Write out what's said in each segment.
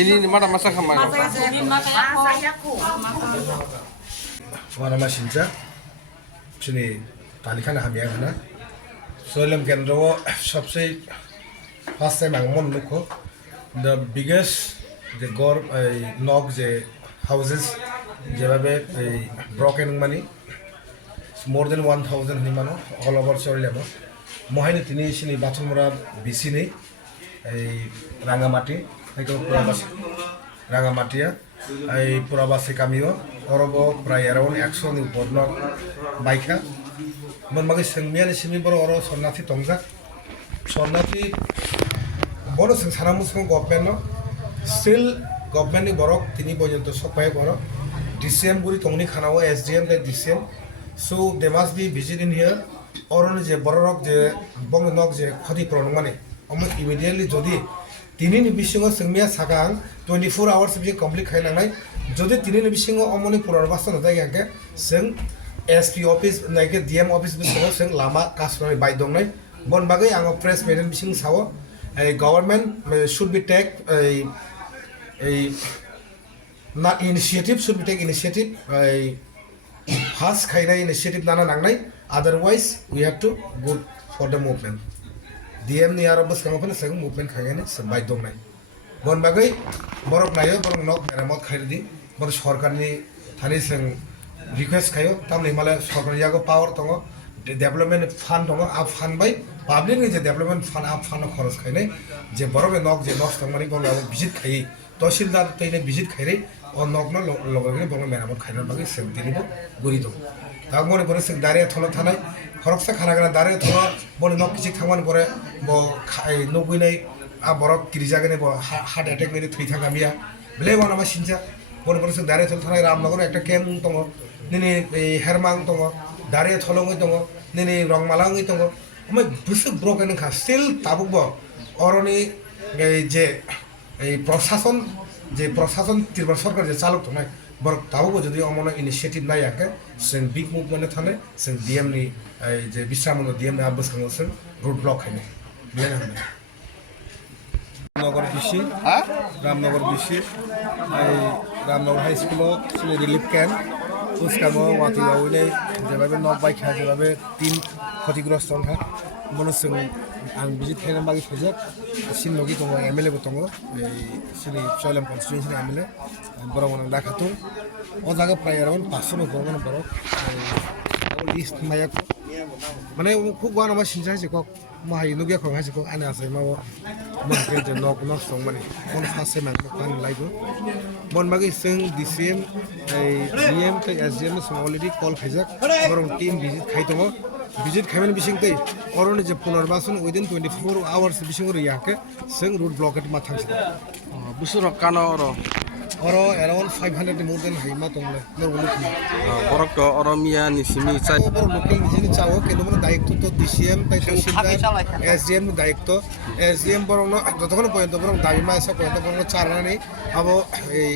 Ini mana masak sama? Mana masinja, sini talikan hamya mana? Charilam kendro सबसे first time angmon lukho the biggest the gor nog the houses jebabe broken money more than 1000 himano all over Charilam mohine tini sini bathumura bisini ei rangamati eko purabas rangamatiya ei purabase kamio orobo pray around 100 ni porno baikha monmage sengmiani simi boro oro sonnati tongjak sonnati boro sing saramusung government no still government ni borok tini porjonto sopai borok DCM guri tongni khanao SDM the DCM so they must be visit in here oron je borok je bong nok je khoti pron mane omo immediately jodi tini ni bisingo sengmia sakang 24 hours je complete khainangnai jodi tini ni bisingo omoni purarbasan da yake seng SP office naike DM office bisingo seng lama kasroi bai dongnai bon bagai ang press meeting bising sawo government should be take a not initiative should be take initiative has khaina initiative nana nangnai otherwise we have to go for the movement DM ni arabas kamapana seng movement khagane bai dongnai bon bagai borok nayo borok nok meramot khairdi bor sarkar ni thani seng request khayo tamni mala sarkar yago power tongo development fund tongo up fund bai public ni je development fund up fund khoros khainai je borok nok je nok tongmani bor visit khai তহসিলদার তৈনে visit খাইরে ও নগ্ন লগরে বঙ্গ মেরামত খাইরার বাকি Seng দিনিব গরি দো তা মনে করে Seng দাঁড়িয়ে থলো থানায় খরকসা খানাগানা দাঁড়িয়ে থলো বনে নক কিছু থামান পরে ব নবুইনাই আ বরক কিরিজাগানে ব হার্ট অ্যাটাক মেরে থুই থাকা মিয়া বলে বন আমার সিনজা মনে করে সেং দাঁড়িয়ে থলো থানায় রামনগর একটা ক্যাম্প দङ নিনি হেরমাং দङ দাঁড়িয়ে থলঙই দङ নিনি রংমালাঙই দङ আমি বুসু ব্রকেন খা স্টিল তাবুক ব অরনি যে এই প্রশাসন যে প্রশাসন ত্রিপুরা সরকার যে চালক তো নাই বড় তাও যদি অমন ইনিশিয়েটিভ নাই আগে সেন বিগ মুভমেন্টে থানে সেন ডিএম নি যে বিশ্রাম ডিএম নি আবস খানো সেন রোড ব্লক খাইনে বিলেন হামে রামনগর বিসি রামনগর বিসি এই রামনগর হাই স্কুল সিনে রিলিফ ক্যাম্প উসকামো ওয়াতি গাউনে যেভাবে নক বাইক খা যেভাবে 3 ক্ষতিগ্রস্ত হন মনে সেন आं विजिट खालामनो बागै फैजाक सिनलगि दङ एमएलए बो दङ सिनि Charilam Constituency एमएलए बरं आं दाखाथु ओ जागा प्राय अराउन्ड 500 नो गन बरं लिस्ट मायाक माने खुब गाना मा सिनजा जेको माहाय नुगिया खौ हासिको आना आसे माव माके जे नक नक सं माने कोन फासे मान कान लाइगो बन बागै जों DCM DM ते SDM सं अलरेडी कल फैजाक बरं टीम विजिट खाइ दङ visit khamen bising tei oroni je punarbasan within 24 hours bising ro yake sing road blockade ma thangsi Busur kano oro around 500 more than haima tongle no ulukhi borok ko oromia ni simi chai bor local ni chao ke no daikto to DCM tai tashildar SDM ni daikto SDM bor no jotokhon point bor daima esa point bor charna nei abo ei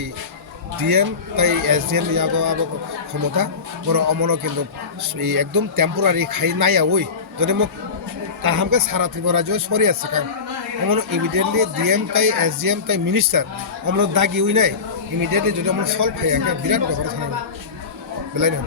DM তাই SDM ইয়াগো আবো ক্ষমতা বড় অমনো কিন্তু একদম temporary খাই নাই ওই যদি মোক কাহামকে সারা ত্রিপুরা রাজ্য সরি আছে কাম অমনো ইমিডিয়েটলি ডিএম তাই এসডিএম তাই মিনিস্টার অমনো দাগি ওই নাই ইমিডিয়েটলি যদি আমরা সলভ খাই বিরাট ব্যাপার থানা বেলাই না